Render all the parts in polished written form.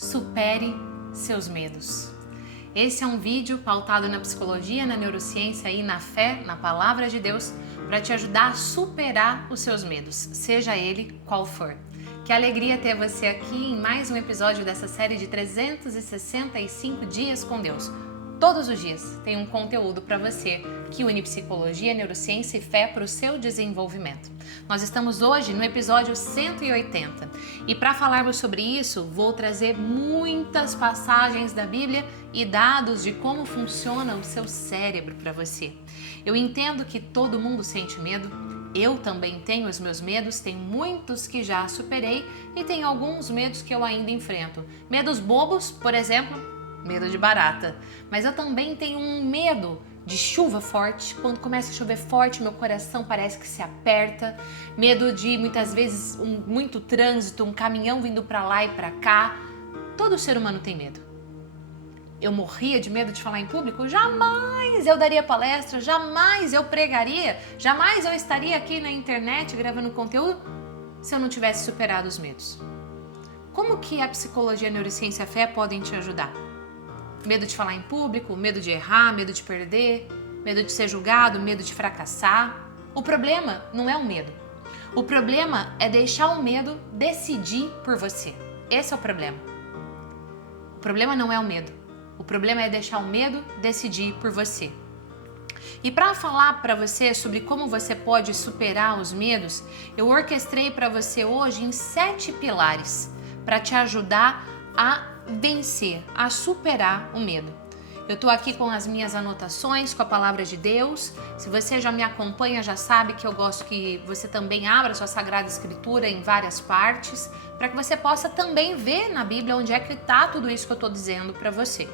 Supere seus medos. Esse é um vídeo pautado na psicologia, na neurociência e na fé, na palavra de Deus, para te ajudar a superar os seus medos, seja ele qual for. Que alegria ter você aqui em mais um episódio dessa série de 365 dias com Deus. Todos os dias tem um conteúdo para você que une psicologia, neurociência e fé para o seu desenvolvimento. Nós estamos hoje no episódio 180 e para falarmos sobre isso, vou trazer muitas passagens da Bíblia e dados de como funciona o seu cérebro para você. Eu entendo que todo mundo sente medo, eu também tenho os meus medos, tem muitos que já superei e tem alguns medos que eu ainda enfrento. Medos bobos, por exemplo, medo de barata, mas eu também tenho um medo de chuva forte. Quando começa a chover forte, meu coração parece que se aperta. Medo de muitas vezes muito trânsito, um caminhão vindo para lá e para cá. Todo ser humano tem medo. Eu morria de medo de falar em público? Jamais eu daria palestra, jamais eu pregaria, jamais eu estaria aqui na internet gravando conteúdo se eu não tivesse superado os medos. Como que a psicologia, a neurociência e a fé podem te ajudar? Medo de falar em público, medo de errar, medo de perder, medo de ser julgado, medo de fracassar. O problema não é o medo. O problema é deixar o medo decidir por você. Esse é o problema. O problema não é o medo. O problema é deixar o medo decidir por você. E para falar para você sobre como você pode superar os medos, eu orquestrei para você hoje em 7 pilares para te ajudar a vencer, a superar o medo. Eu tô aqui com as minhas anotações, com a palavra de Deus. Se você já me acompanha, já sabe que eu gosto que você também abra sua Sagrada Escritura em várias partes, para que você possa também ver na Bíblia onde é que tá tudo isso que eu tô dizendo para você.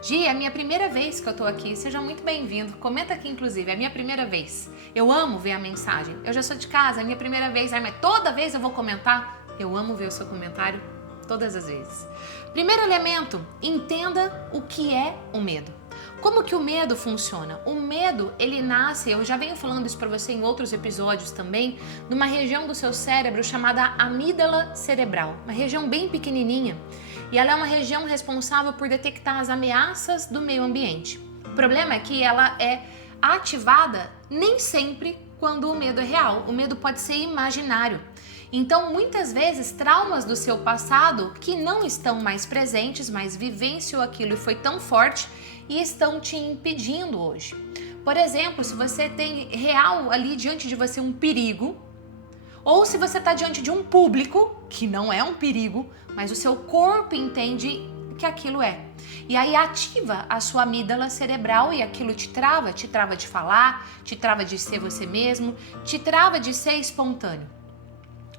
Gi, é a minha primeira vez que eu tô aqui, seja muito bem-vindo. Comenta aqui, inclusive, é a minha primeira vez. Eu amo ver a mensagem. Eu já sou de casa, é a minha primeira vez, mas toda vez eu vou comentar. Eu amo ver o seu comentário todas as vezes. Primeiro elemento, entenda o que é o medo. Como que o medo funciona? O medo, ele nasce, eu já venho falando isso para você em outros episódios também, numa região do seu cérebro chamada amígdala cerebral, uma região bem pequenininha, e ela é uma região responsável por detectar as ameaças do meio ambiente. O problema é que ela é ativada nem sempre quando o medo é real, o medo pode ser imaginário. Então, muitas vezes, traumas do seu passado que não estão mais presentes, mas vivenciou aquilo e foi tão forte e estão te impedindo hoje. Por exemplo, se você tem real ali diante de você um perigo, ou se você está diante de um público, que não é um perigo, mas o seu corpo entende que aquilo é. E aí ativa a sua amígdala cerebral e aquilo te trava de falar, te trava de ser você mesmo, te trava de ser espontâneo.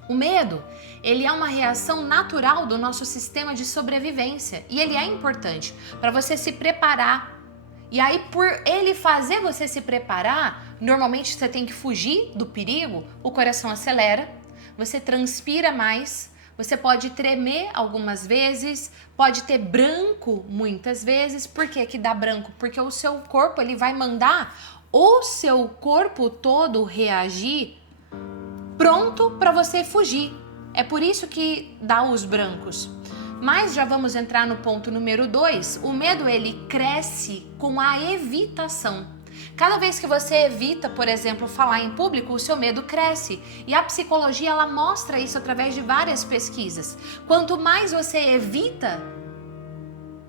O medo, ele é uma reação natural do nosso sistema de sobrevivência e ele é importante para você se preparar. E aí, por ele fazer você se preparar, normalmente você tem que fugir do perigo, o coração acelera, você transpira mais, você pode tremer algumas vezes, pode ter branco muitas vezes. Por que que dá branco? Porque o seu corpo ele vai mandar o seu corpo todo reagir pronto para você fugir. É por isso que dá os brancos. Mas já vamos entrar no ponto número 2. O medo ele cresce com a evitação. Cada vez que você evita, por exemplo, falar em público, o seu medo cresce. E a psicologia ela mostra isso através de várias pesquisas. Quanto mais você evita,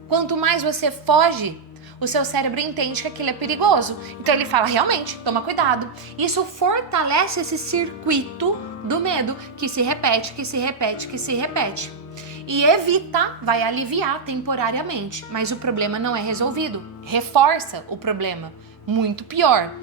quanto mais você foge, o seu cérebro entende que aquilo é perigoso. Então ele fala, realmente, toma cuidado. Isso fortalece esse circuito do medo que se repete, que se repete, que se repete. E evitar vai aliviar temporariamente, mas o problema não é resolvido. Reforça o problema, muito pior.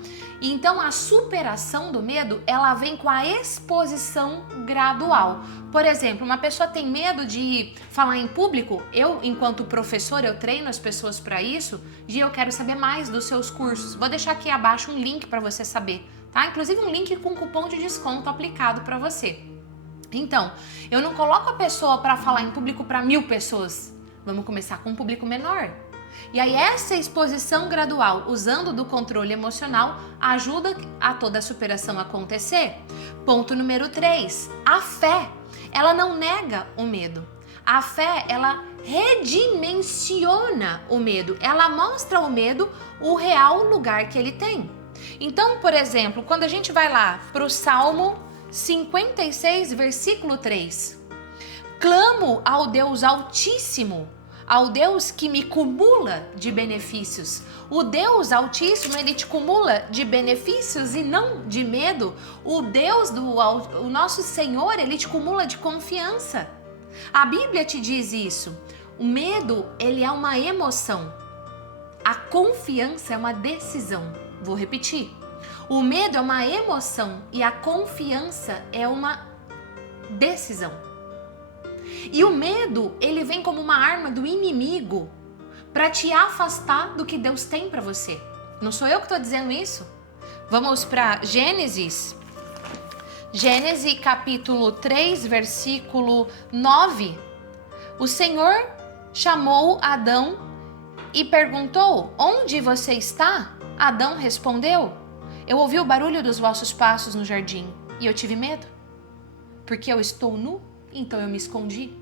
E então a superação do medo, ela vem com a exposição gradual. Por exemplo, uma pessoa tem medo de falar em público, eu, enquanto professor, eu treino as pessoas para isso, e eu quero saber mais dos seus cursos. Vou deixar aqui abaixo um link para você saber, tá? Inclusive um link com cupom de desconto aplicado para você. Então, eu não coloco a pessoa para falar em público para 1000 pessoas. Vamos começar com um público menor. E aí essa exposição gradual, usando do controle emocional, ajuda a toda a superação acontecer. Ponto número 3, a fé, ela não nega o medo. A fé, ela redimensiona o medo, ela mostra ao medo o real lugar que ele tem. Então, por exemplo, quando a gente vai lá para o Salmo 56, versículo 3, clamo ao Deus Altíssimo, ao Deus que me cumula de benefícios. O Deus Altíssimo, ele te cumula de benefícios e não de medo. O Deus o nosso Senhor, ele te cumula de confiança. A Bíblia te diz isso. O medo, ele é uma emoção. A confiança é uma decisão. Vou repetir. O medo é uma emoção e a confiança é uma decisão. E o medo, ele vem como uma arma do inimigo para te afastar do que Deus tem para você. Não sou eu que estou dizendo isso? Vamos para Gênesis. Gênesis capítulo 3, versículo 9. O Senhor chamou Adão e perguntou: onde você está? Adão respondeu: eu ouvi o barulho dos vossos passos no jardim e eu tive medo, porque eu estou nu, então eu me escondi.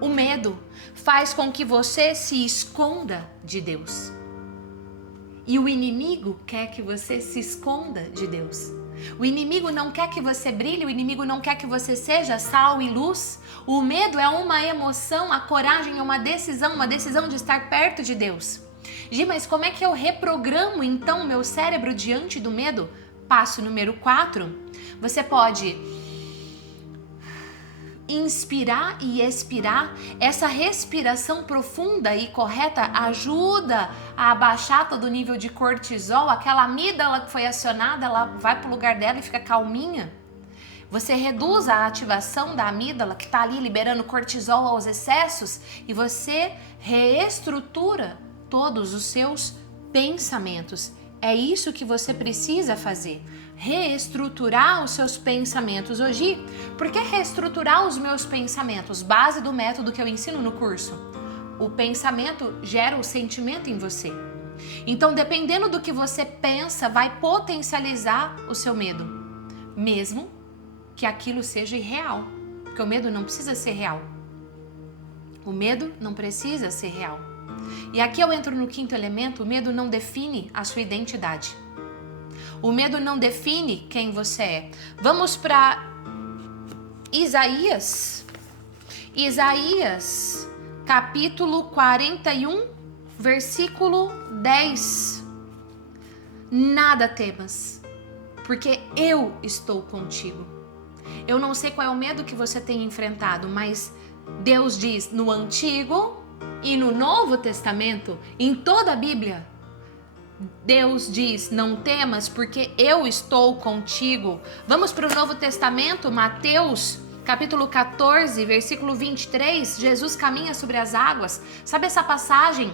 O medo faz com que você se esconda de Deus. E o inimigo quer que você se esconda de Deus. O inimigo não quer que você brilhe, o inimigo não quer que você seja sal e luz. O medo é uma emoção, a coragem é uma decisão de estar perto de Deus. Gi, mas como é que eu reprogramo então o meu cérebro diante do medo? Passo número 4, você pode inspirar e expirar. Essa respiração profunda e correta ajuda a abaixar todo o nível de cortisol. Aquela amígdala que foi acionada, ela vai para o lugar dela e fica calminha. Você reduz a ativação da amígdala que está ali liberando cortisol aos excessos e você reestrutura todos os seus pensamentos. É isso que você precisa fazer. Reestruturar os seus pensamentos. Hoje, por que reestruturar os meus pensamentos? Base do método que eu ensino no curso. O pensamento gera o sentimento em você. Então, dependendo do que você pensa, vai potencializar o seu medo. Mesmo que aquilo seja irreal. Porque o medo não precisa ser real. O medo não precisa ser real. E aqui eu entro no quinto elemento. O medo não define a sua identidade. O medo não define quem você é. Vamos para Isaías. Isaías, capítulo 41, versículo 10. Nada temas, porque eu estou contigo. Eu não sei qual é o medo que você tem enfrentado, mas Deus diz no Antigo e no Novo Testamento, em toda a Bíblia, Deus diz, não temas, porque eu estou contigo. Vamos para o Novo Testamento, Mateus, capítulo 14, versículo 23, Jesus caminha sobre as águas. Sabe essa passagem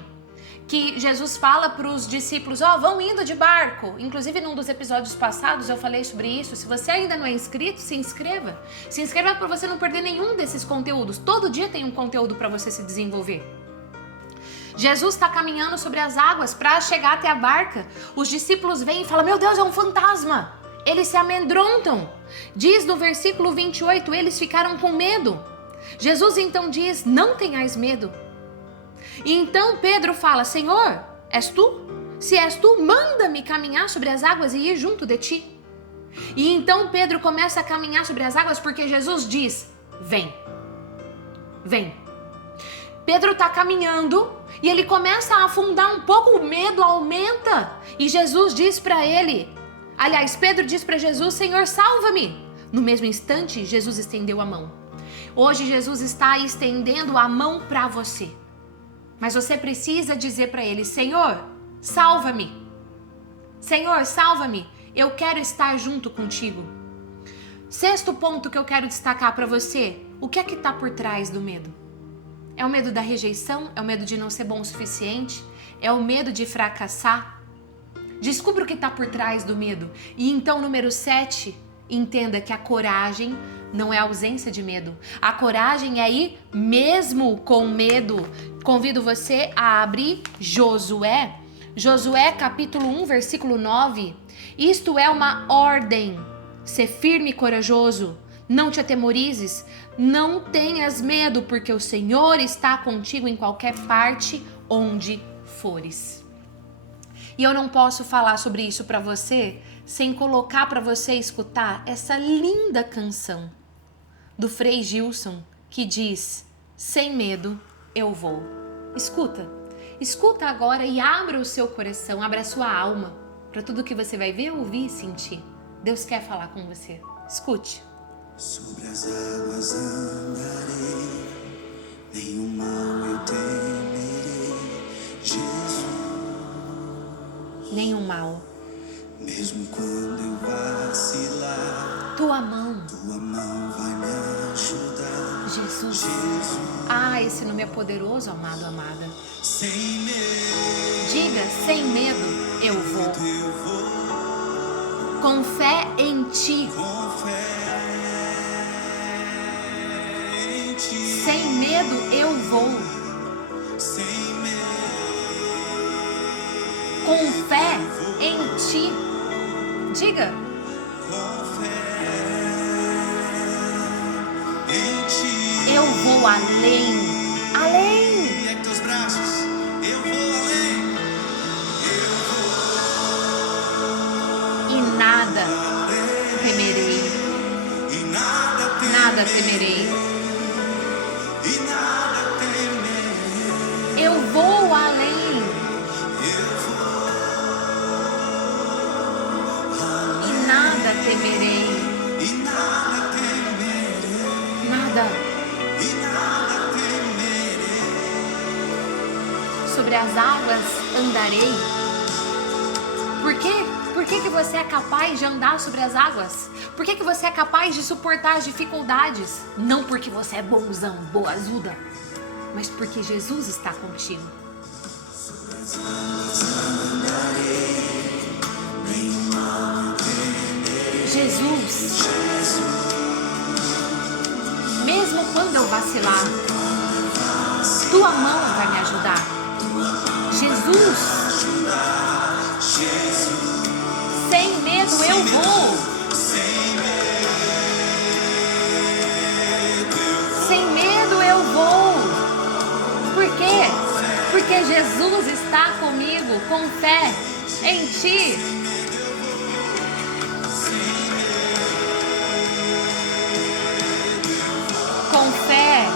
que Jesus fala para os discípulos, vão indo de barco? Inclusive, num dos episódios passados eu falei sobre isso. Se você ainda não é inscrito, se inscreva. Se inscreva para você não perder nenhum desses conteúdos. Todo dia tem um conteúdo para você se desenvolver. Jesus está caminhando sobre as águas para chegar até a barca. Os discípulos vêm e falam, meu Deus, é um fantasma. Eles se amedrontam. Diz no versículo 28, eles ficaram com medo. Jesus então diz, não tenhais medo. E então Pedro fala, Senhor, és tu? Se és tu, manda-me caminhar sobre as águas e ir junto de ti. E então Pedro começa a caminhar sobre as águas porque Jesus diz, vem, vem. Pedro está caminhando e ele começa a afundar um pouco, o medo aumenta. E Jesus diz para ele, aliás, Pedro diz para Jesus, Senhor, salva-me. No mesmo instante, Jesus estendeu a mão. Hoje, Jesus está estendendo a mão para você. Mas você precisa dizer para ele, Senhor, salva-me. Senhor, salva-me. Eu quero estar junto contigo. Sexto ponto que eu quero destacar para você. O que é que está por trás do medo? É o medo da rejeição? É o medo de não ser bom o suficiente? É o medo de fracassar? Descubra o que está por trás do medo. E então, número 7, entenda que a coragem não é ausência de medo. A coragem é ir mesmo com medo. Convido você a abrir Josué. Josué capítulo 1, versículo 9. Isto é uma ordem. Ser firme e corajoso. Não te atemorizes. Não tenhas medo, porque o Senhor está contigo em qualquer parte onde fores. E eu não posso falar sobre isso para você sem colocar para você escutar essa linda canção do Frei Gilson, que diz: sem medo eu vou. Escuta agora e abra o seu coração, abra a sua alma para tudo que você vai ver, ouvir e sentir. Deus quer falar com você. Escute. Sobre as águas andarei, nenhum mal eu temerei, Jesus. Nenhum mal. Mesmo quando eu vacilar, tua mão vai me ajudar, Jesus. Esse nome é poderoso, amado, amada. Sem medo, diga, sem medo eu vou. Com fé em ti. Sem medo eu vou. Com fé em ti. Diga. Eu vou além. Além. Ergue teus braços. Eu vou além. E nada temerei. Nada temerei. Eu vou além. E nada temerei. Nada. Sobre as águas andarei. Por quê? Por que você é capaz de andar sobre as águas? Por que você é capaz de suportar as dificuldades? Não porque você é bonzão, boazuda, mas porque Jesus está contigo. Jesus, mesmo quando eu vacilar, tua mão vai me ajudar. Jesus, sem medo eu vou. Sem medo eu vou. Por quê? Porque Jesus está comigo, com fé em ti. Com fé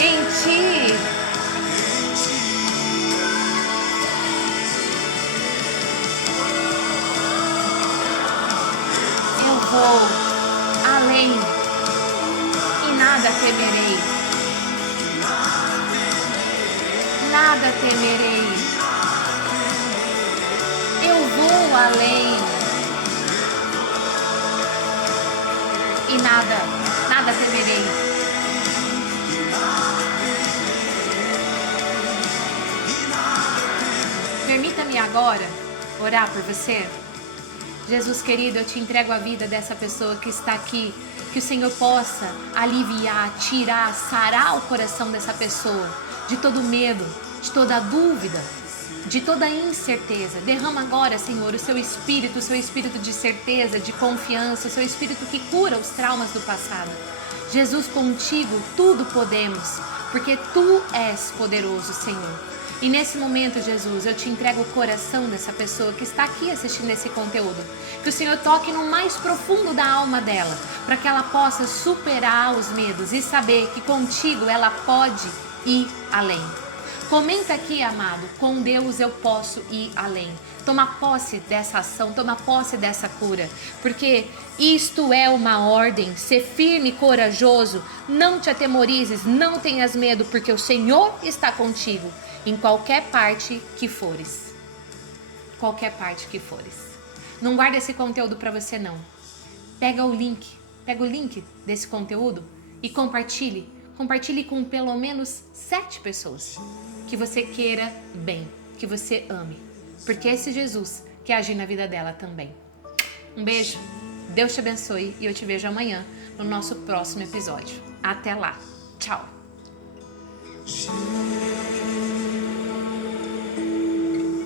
em ti. Eu vou além e nada temerei. Nada temerei. Eu vou além e nada temerei. Permita-me agora orar por você. Jesus querido, eu te entrego a vida dessa pessoa que está aqui. Que o Senhor possa aliviar, tirar, sarar o coração dessa pessoa de todo medo, de toda dúvida, de toda incerteza. Derrama agora, Senhor, o seu espírito de certeza, de confiança, o seu espírito que cura os traumas do passado. Jesus, contigo tudo podemos, porque tu és poderoso, Senhor. E nesse momento, Jesus, eu te entrego o coração dessa pessoa que está aqui assistindo esse conteúdo. Que o Senhor toque no mais profundo da alma dela, para que ela possa superar os medos e saber que contigo ela pode ir além. Comenta aqui, amado, com Deus eu posso ir além. Toma posse dessa ação, toma posse dessa cura, porque isto é uma ordem. Ser firme e corajoso, não te atemorizes, não tenhas medo, porque o Senhor está contigo em qualquer parte que fores. Qualquer parte que fores. Não guarda esse conteúdo para você não. Pega o link desse conteúdo e compartilhe. Compartilhe com pelo menos 7 pessoas que você queira bem, que você ame. Porque esse Jesus quer agir na vida dela também. Um beijo, Deus te abençoe e eu te vejo amanhã no nosso próximo episódio. Até lá, tchau!